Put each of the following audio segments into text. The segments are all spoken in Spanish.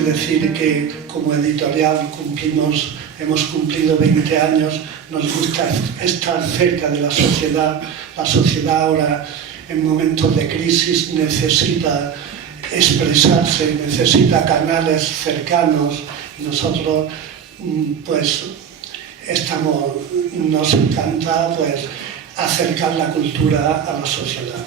que decir que como editorial hemos cumplido 20 años, nos gusta estar cerca de la sociedad. La sociedad ahora, en momentos de crisis, necesita expresarse, necesita canales cercanos, y nosotros pues nos encanta pues acercar la cultura a la sociedad.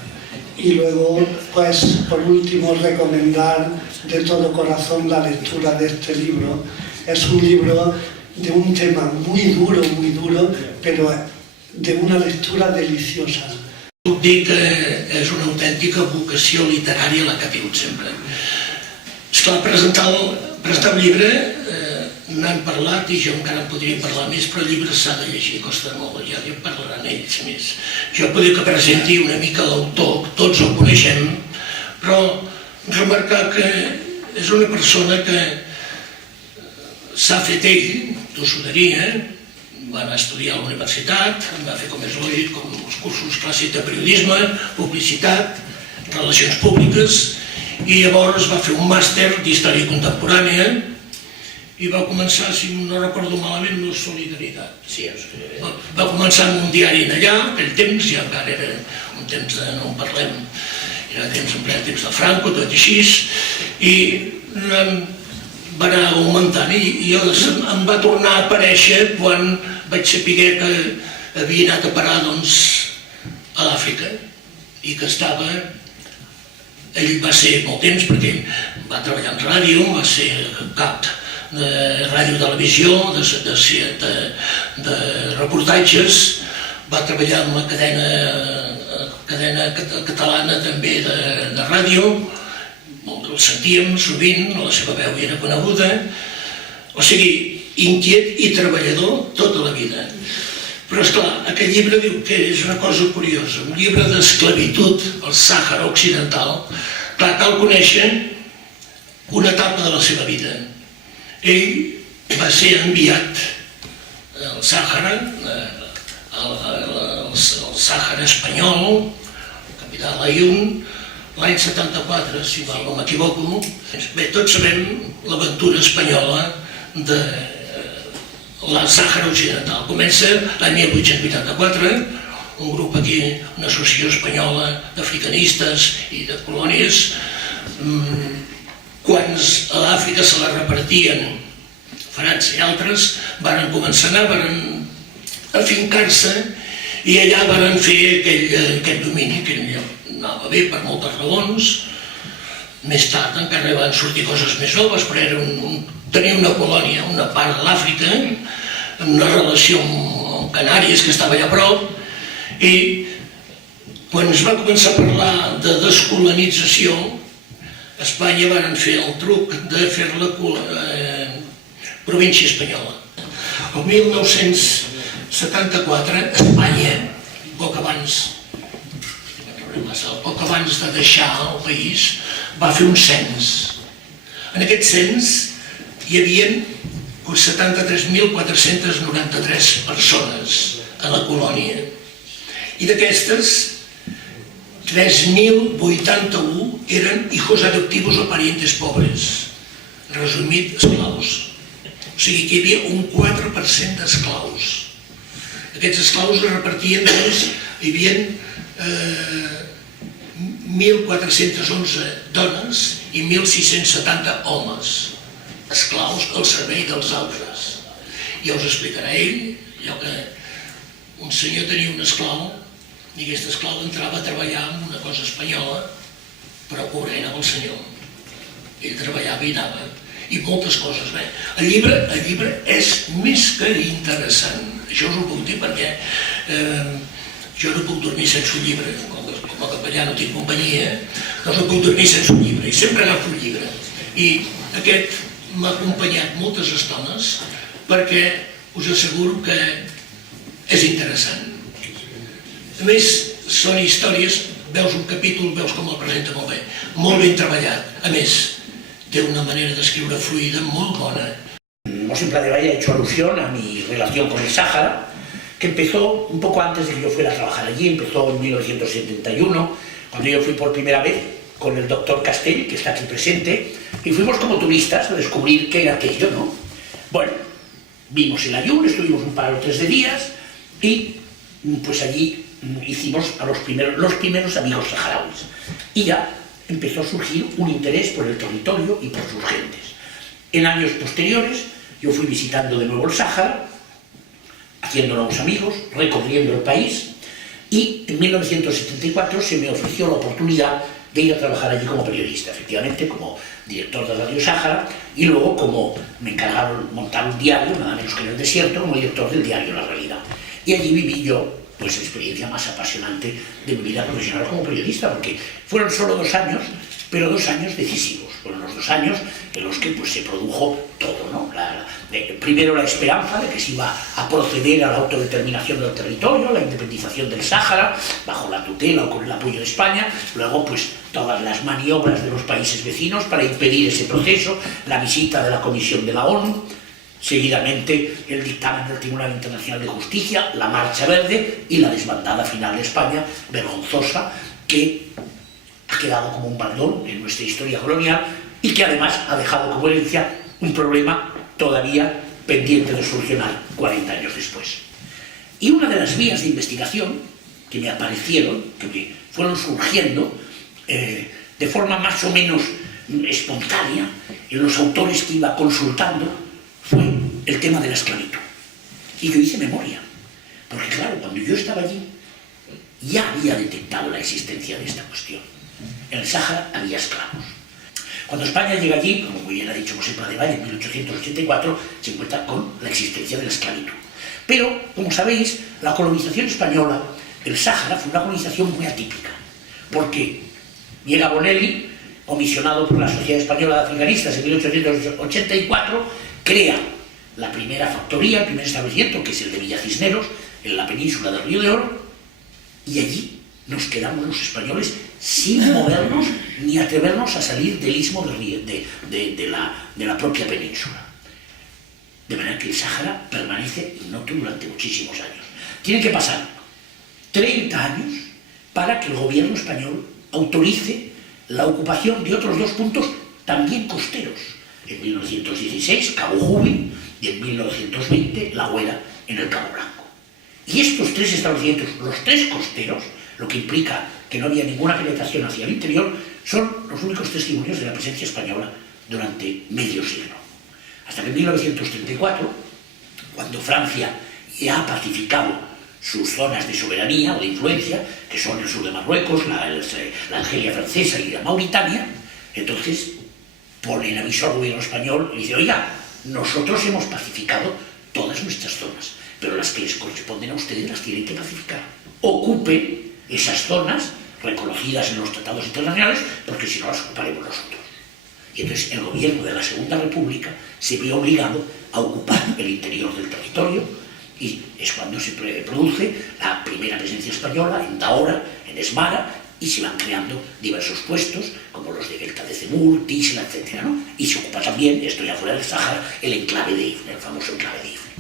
Y luego, pues, por último, recomendar de todo corazón la lectura de este libro. Es un libro de un tema muy duro, però de una lectura deliciosa. Puc dir que és una autèntica vocació literària la que ha tingut sempre. Esclar, presentar un llibre, n'han parlat i jo encara en podria parlar més, però el llibre s'ha de llegir, costa molt, ja parlaran ells més. Jo puc dir que presenti una mica l'autor, tots el coneixem, però remarcar que és una persona que s'ha fet ell, tossuderia, va anar a estudiar a la universitat, va fer, com és lògic, com els cursos clàssics de periodisme, publicitat, relacions públiques, i llavors va fer un màster d'història contemporània i va començar, si no recordo malament, no Solidaritat. Sí, va començar en un diari d'allà, aquell temps, ja encara era un temps de no en parlem, era temps en ple temps de Franco, tot així, i va anar augmentant i em va tornar a aparèixer quan vaig saber que havia anat a parar a l'Àfrica i que estava... Ell va ser molt temps perquè va treballar en ràdio, va ser cap de ràdio i televisió, de reportatges, va treballar en la cadena catalana també de ràdio, el sentíem sovint, la seva veu era coneguda, o sigui, inquiet i treballador tota la vida. Però, esclar, aquest llibre diu que és una cosa curiosa, un llibre d'esclavitud al Sàhara Occidental. Clar, cal conèixer una etapa de la seva vida. Ell va ser enviat al Sàhara, al Sàhara espanyol, capital Aaiún, l'any 74, si no m'equivoco. Bé, tots sabem l'aventura espanyola de la Sàhara Occidental. Comença l'any 1884, un grup aquí, una associació espanyola d'africanistes i de colònies, quan a l'Àfrica se la repartien França i altres, van començar a anar, van afincar-se i allà van fer aquest domini, que anava bé per moltes raons. Més tard encara van sortir coses més noves, però tenia una colònia, una part de l'Àfrica, amb una relació amb Canàries, que estava allà a prop, i quan es va començar a parlar de descolonització, a Espanya van fer el truc de fer-la província espanyola. El 1974, Espanya, poc abans de deixar el país, va fer un cens. En aquest cens hi havia 73.493 persones a la colònia i d'aquestes 3.081 eren hijos adoptivos o parientes pobres, resumit, esclaus. O sigui que hi havia un 4% d'esclaus. Aquests esclaus es repartien, doncs, hi havia 1.411 dones i 1.670 homes, esclaus al servei dels altres. Ja us explicarà ell, allò que un senyor tenia un esclau i aquest esclau entrava a treballar en una cosa espanyola, però pobre anava el senyor. Ell treballava i anava, i moltes coses. El llibre és més que interessant. Això us ho puc dir perquè jo no puc dormir sense un llibre. Com a capellà no tinc companyia, doncs no puc dormir sense un llibre, i sempre agafo un llibre. I aquest m'ha acompanyat moltes estones perquè us asseguro que és interessant. A més, són històries, veus un capítol, veus com el presenta molt ben treballat. A més, té una manera d'escriure fluida molt bona. Mosin Pradevall ha hecho alusión a mi relación con el Sáhara, que empezó un poco antes de que yo fuera a trabajar allí, empezó en 1971, cuando yo fui por primera vez con el doctor Castell, que está aquí presente, y fuimos como turistas a descubrir qué era aquello, ¿no? Bueno, vimos el Aaiún, estuvimos un par o tres de días, y pues allí hicimos a los primeros amigos saharauis. Y ya empezó a surgir un interés por el territorio y por sus gentes. En años posteriores, yo fui visitando de nuevo el Sáhara, haciendo nuevos amigos, recorriendo el país, y en 1974 se me ofreció la oportunidad de ir a trabajar allí como periodista, efectivamente, como director de Radio Sáhara, y luego como me encargaron montar un diario, nada menos que en el desierto, como director del diario La Realidad. Y allí viví yo pues la experiencia más apasionante de mi vida profesional como periodista, porque fueron solo 2 años, pero 2 años decisivos. Fueron los 2 años en los que pues, se produjo todo, ¿no? Primero la esperanza de que se iba a proceder a la autodeterminación del territorio, la independización del Sáhara, bajo la tutela o con el apoyo de España, luego pues todas las maniobras de los países vecinos para impedir ese proceso, la visita de la Comisión de la ONU, seguidamente el dictamen del Tribunal Internacional de Justicia, la Marcha Verde y la desbandada final de España, vergonzosa, que ha quedado como un baldón en nuestra historia colonial y que además ha dejado como herencia un problema todavía pendiente de solucionar 40 años después. Y una de las vías de investigación que me aparecieron, que me fueron surgiendo de forma más o menos espontánea en los autores que iba consultando, fue el tema de la esclavitud. Y yo hice memoria, porque claro, cuando yo estaba allí ya había detectado la existencia de esta cuestión. En el Sáhara había esclavos. Cuando España llega allí, como muy bien ha dicho José Pradevall, en 1884, se encuentra con la existencia de la esclavitud. Pero, como sabéis, la colonización española del Sáhara fue una colonización muy atípica, porque llega Bonelli, comisionado por la Sociedad Española de Africanistas en 1884, crea la primera factoría, el primer establecimiento, que es el de Villa Cisneros, en la península del Río de Oro, y allí nos quedamos los españoles sin movernos ni atrevernos a salir del istmo de la propia península. De manera que el Sáhara permanece ignoto durante muchísimos años. Tienen que pasar 30 años para que el gobierno español autorice la ocupación de otros 2 puntos también costeros. En 1916, Cabo Jubi, y en 1920, La Güera, en el Cabo Blanco. Y estos 3 establecimientos, los 3 costeros, lo que implica que no había ninguna penetración hacia el interior, son los únicos testimonios de la presencia española durante medio siglo. Hasta que en 1934, cuando Francia ya ha pacificado sus zonas de soberanía o de influencia, que son el sur de Marruecos, la Argelia francesa y la Mauritania, entonces pone en aviso al gobierno español y dice: oiga, nosotros hemos pacificado todas nuestras zonas, pero las que les corresponden a ustedes las tienen que pacificar. Ocupen esas zonas reconocidas en los tratados internacionales, porque si no las ocuparemos nosotros. Y entonces el gobierno de la Segunda República se ve obligado a ocupar el interior del territorio, y es cuando se produce la primera presencia española en Daora, en Esmara, y se van creando diversos puestos, como los de Delta de Zemul, Tisla, etc., ¿no? Y se ocupa también, esto ya fuera del Sáhara, el enclave de Ifne, el famoso enclave de Ifne.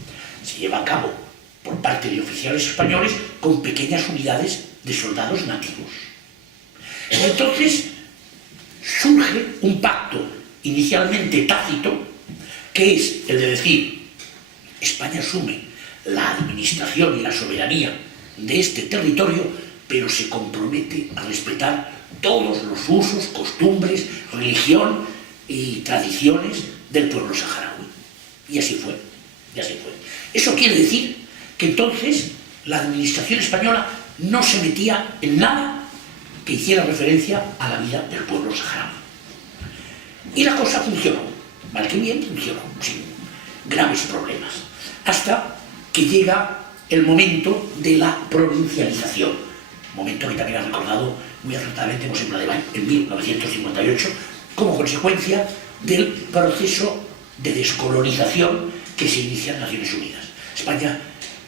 Se lleva a cabo por parte de oficiales españoles con pequeñas unidades de soldados nativos. Entonces surge un pacto inicialmente tácito, que es el de decir: España asume la administración y la soberanía de este territorio, pero se compromete a respetar todos los usos, costumbres, religión y tradiciones del pueblo saharaui. Y así fue, y así fue. Eso quiere decir que entonces la administración española no se metía en nada que hiciera referencia a la vida del pueblo saharaui. Y la cosa funcionó, mal que bien funcionó, sin graves problemas, hasta que llega el momento de la provincialización, momento que también ha recordado muy acertadamente José Pradevall en 1958, como consecuencia del proceso de descolonización que se inicia en Naciones Unidas. España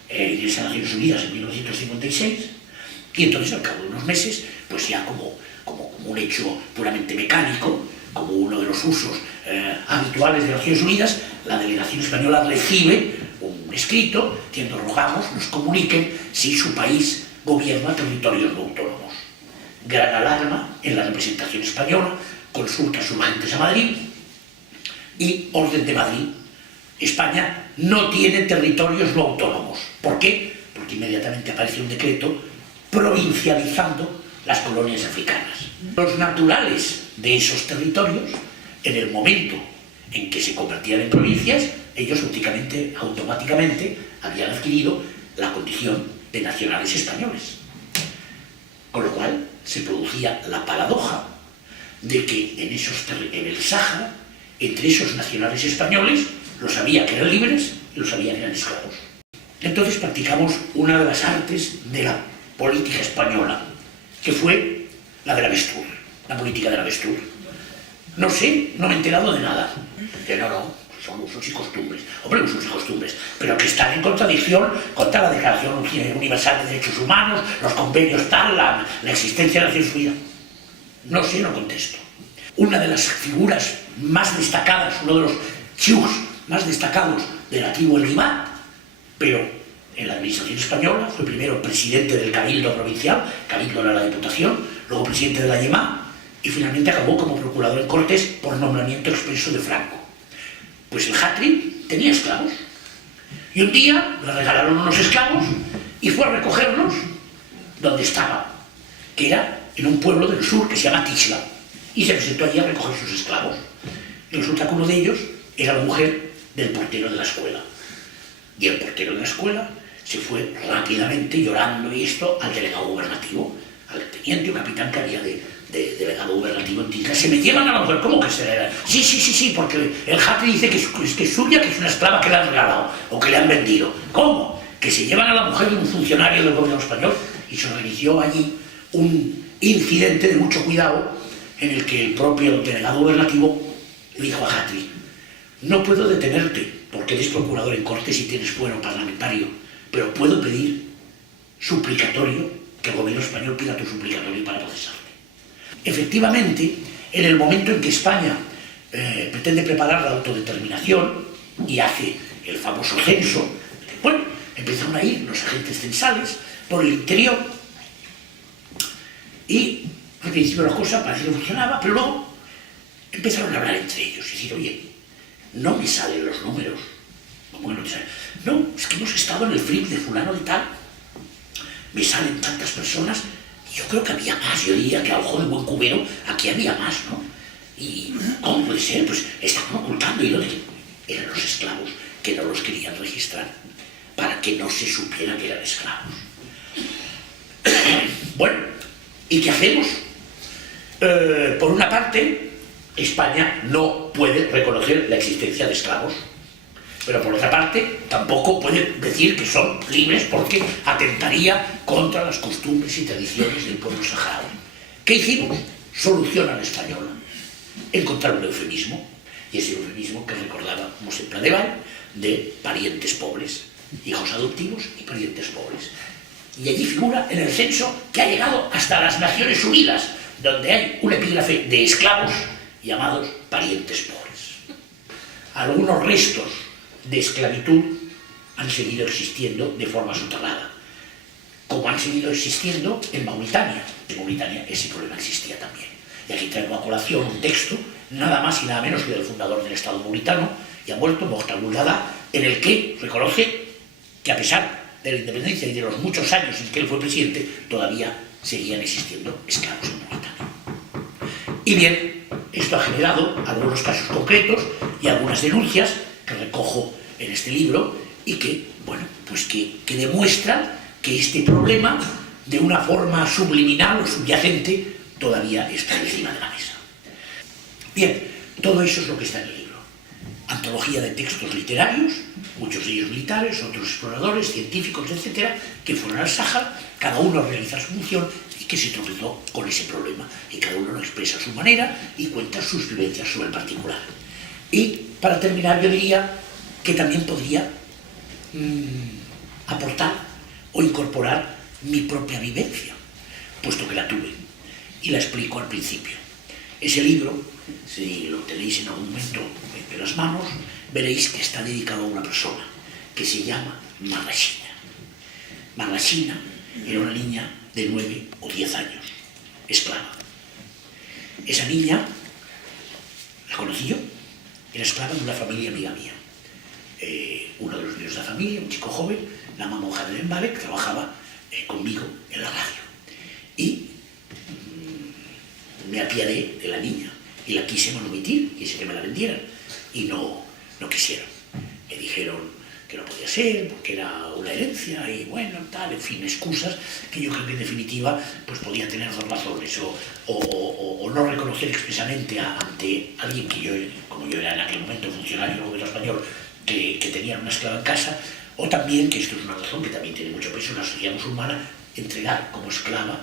ingresa a Naciones Unidas en 1956, y entonces al cabo de unos meses, pues ya como un hecho puramente mecánico, como uno de los usos habituales de Naciones Unidas, la delegación española recibe un escrito diciendo: rogamos nos comuniquen si su país gobierna territorios no autónomos. gran alarma en la representación española, consultas urgentes a Madrid y orden de Madrid. España no tiene territorios no autónomos. ¿Por qué? Porque inmediatamente aparece un decreto provincializando las colonias africanas. Los naturales de esos territorios, en el momento en que se convertían en provincias, ellos automáticamente habían adquirido la condición de nacionales españoles. Con lo cual se producía la paradoja de que en el Sáhara, entre esos nacionales españoles, los había que eran libres y los había que eran esclavos. Entonces practicamos una de las artes de la política española, que fue la del avestruz, la política del avestruz. No sé, no me he enterado de nada. Que no, son usos y costumbres. Hombre, usos y costumbres, pero que están en contradicción contra la Declaración Universal de Derechos Humanos, los convenios tal, la existencia de la Naciones Unidas. No sé, no contesto. Una de las figuras más destacadas, uno de los chius más destacados de la tribu El Guimá, pero en la administración española fue primero presidente del Cabildo Provincial, Cabildo era la Diputación, luego presidente de la Yemá, y finalmente acabó como procurador en Cortes por nombramiento expreso de Franco. Pues el Hatri tenía esclavos, y un día le regalaron unos esclavos y fue a recogerlos donde estaba, que era en un pueblo del sur que se llama Tixla, y se presentó allí a recoger sus esclavos. Y resulta que uno de ellos era la mujer del portero de la escuela. Y el portero de la escuela se fue rápidamente, llorando y esto, al delegado gubernativo, al teniente o capitán que había de delegado gubernativo en Tixla. Se me llevan a la mujer, ¿cómo que se le da? Sí, porque el Hatri dice que es suya, que es una esclava que le han regalado o que le han vendido. ¿Cómo? Que se llevan a la mujer de un funcionario del gobierno español, y se organizó allí un incidente de mucho cuidado en el que el propio delegado gubernativo le dijo a Hatri: no puedo detenerte porque eres procurador en Cortes y tienes fuero parlamentario, pero puedo pedir suplicatorio, que el gobierno español pida tu suplicatorio para procesarte. Efectivamente, en el momento en que España pretende preparar la autodeterminación y hace el famoso censo, bueno, empezaron a ir los agentes censales por el interior y al principio la cosa parecía que funcionaba, pero luego empezaron a hablar entre ellos y decir: oye, no me salen los números. ¿Cómo que no te salen? No, es que hemos estado en el FRIP de fulano de tal, me salen tantas personas, y yo creo que había más. Yo diría que a ojo de buen cubero aquí había más, ¿no? ¿Y cómo puede ser? Pues estaban ocultando, y eran los esclavos que no los querían registrar para que no se supiera que eran esclavos. Bueno, ¿y qué hacemos? Por una parte, España no puede reconocer la existencia de esclavos, pero por otra parte tampoco puede decir que son libres porque atentaría contra las costumbres y tradiciones del pueblo saharaui. ¿Qué hicimos? Solución a la española. Encontrar un eufemismo, y ese eufemismo que recordaba Mosé Pladevall, de parientes pobres, hijos adoptivos y parientes pobres. Y allí figura en el censo que ha llegado hasta las Naciones Unidas, donde hay un epígrafe de esclavos llamados parientes pobres. Algunos restos de esclavitud han seguido existiendo de forma soterrada, como han seguido existiendo en Mauritania. En Mauritania ese problema existía también. Y aquí traigo a colación un texto, nada más y nada menos que del fundador del Estado mauritano, ya muerto, Mokhtar Ould-Daddah, en el que reconoce que a pesar de la independencia y de los muchos años en que él fue presidente, todavía seguían existiendo esclavos en Mauritania. Y bien, esto ha generado algunos casos concretos y algunas denuncias que recojo en este libro y que, bueno, pues que demuestran que este problema, de una forma subliminal o subyacente, todavía está encima de la mesa. Bien, todo eso es lo que está en el libro. Antología de textos literarios, muchos de ellos militares, otros exploradores, científicos, etcétera, que fueron al Sáhara, cada uno realiza su función y que se tropezó con ese problema. Y cada uno lo expresa a su manera y cuenta sus vivencias sobre el particular. Y para terminar, yo diría que también podría aportar o incorporar mi propia vivencia, puesto que la tuve, y la explico al principio. Ese libro, si lo tenéis en algún momento entre las manos, veréis que está dedicado a una persona que se llama Marrachina. Marrachina era una niña de 9 o 10 años esclava. Esa niña, la conocí yo, era esclava de una familia amiga mía. Uno de los niños de la familia, un chico joven, la mamá monja del Embale, que trabajaba conmigo en la radio. Y me apiadé de la niña y la quise manumitir, quise que me la vendieran y no quisieron. Me dijeron que no podía ser porque era una herencia y bueno, tal, en fin, excusas que yo creo que en definitiva pues podía tener dos razones, o no reconocer expresamente ante alguien que yo, como yo era en aquel momento funcionario del gobierno español, que tenía una esclava en casa, o también, que esto es una razón que también tiene mucho peso en la sociedad musulmana, entregar como esclava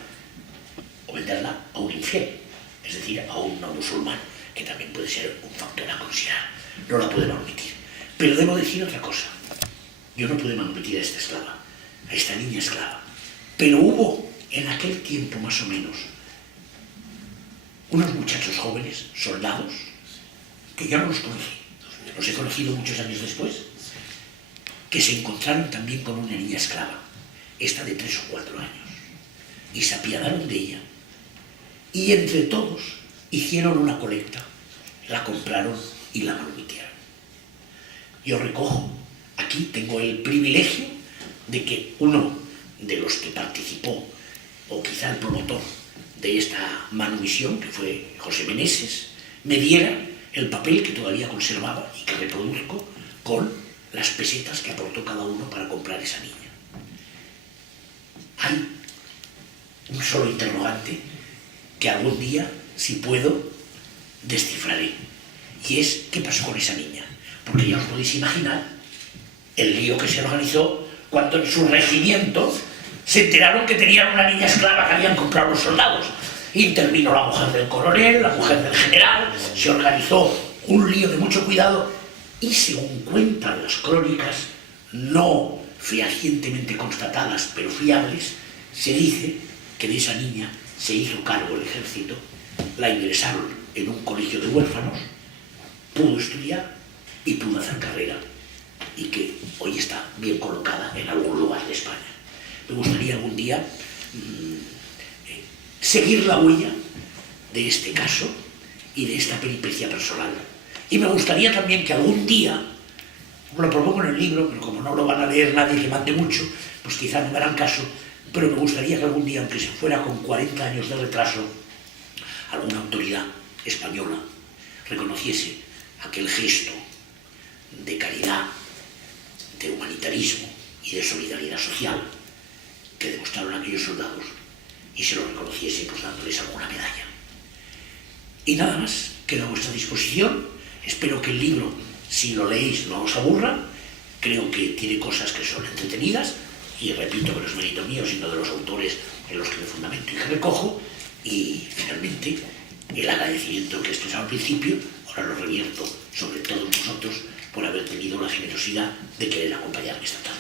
o venderla a un infiel, es decir, a un no musulmán, que también puede ser un factor a considerar. No la pude manumitir. Pero debo decir otra cosa. Yo no pude manumitir a esta esclava, a esta niña esclava. Pero hubo, en aquel tiempo más o menos, unos muchachos jóvenes, soldados, que yo no los conocí, los he conocido muchos años después, que se encontraron también con una niña esclava, esta de 3 o 4 años, y se apiadaron de ella. Y entre todos hicieron una colecta, la compraron y la manumitieron. Yo recojo, aquí tengo el privilegio de que uno de los que participó, o quizá el promotor de esta manumisión, que fue José Meneses, me diera el papel que todavía conservaba y que reproduzco con las pesetas que aportó cada uno para comprar esa niña. Hay un solo interrogante que algún día, si puedo, descifraré. Y es, ¿qué pasó con esa niña? Porque ya os podéis imaginar el lío que se organizó cuando en su regimiento se enteraron que tenían una niña esclava que habían comprado los soldados. Intervino la mujer del coronel, la mujer del general, se organizó un lío de mucho cuidado y, según cuentan las crónicas, no fehacientemente constatadas, pero fiables, se dice que de esa niña se hizo cargo el ejército, la ingresaron en un colegio de huérfanos, pudo estudiar y pudo hacer carrera, y que hoy está bien colocada en algún lugar de España. Me gustaría algún día seguir la huella de este caso y de esta peripecia personal. Y me gustaría también que algún día, lo propongo en el libro, pero como no lo van a leer nadie que mande mucho, pues quizá no me harán caso, pero me gustaría que algún día, aunque se fuera con 40 años de retraso, alguna autoridad española reconociese aquel gesto de caridad, de humanitarismo y de solidaridad social que demostraron aquellos soldados y se lo reconociese pues dándoles alguna medalla. Y nada más, quedo a vuestra disposición. Espero que el libro, si lo leéis, no os aburra. Creo que tiene cosas que son entretenidas y repito que no es mérito mío, sino de los autores en los que me fundamento y que recojo. Y finalmente, el agradecimiento que he expresado al principio, ahora lo revierto sobre todos vosotros por haber tenido la generosidad de querer acompañarme esta tarde.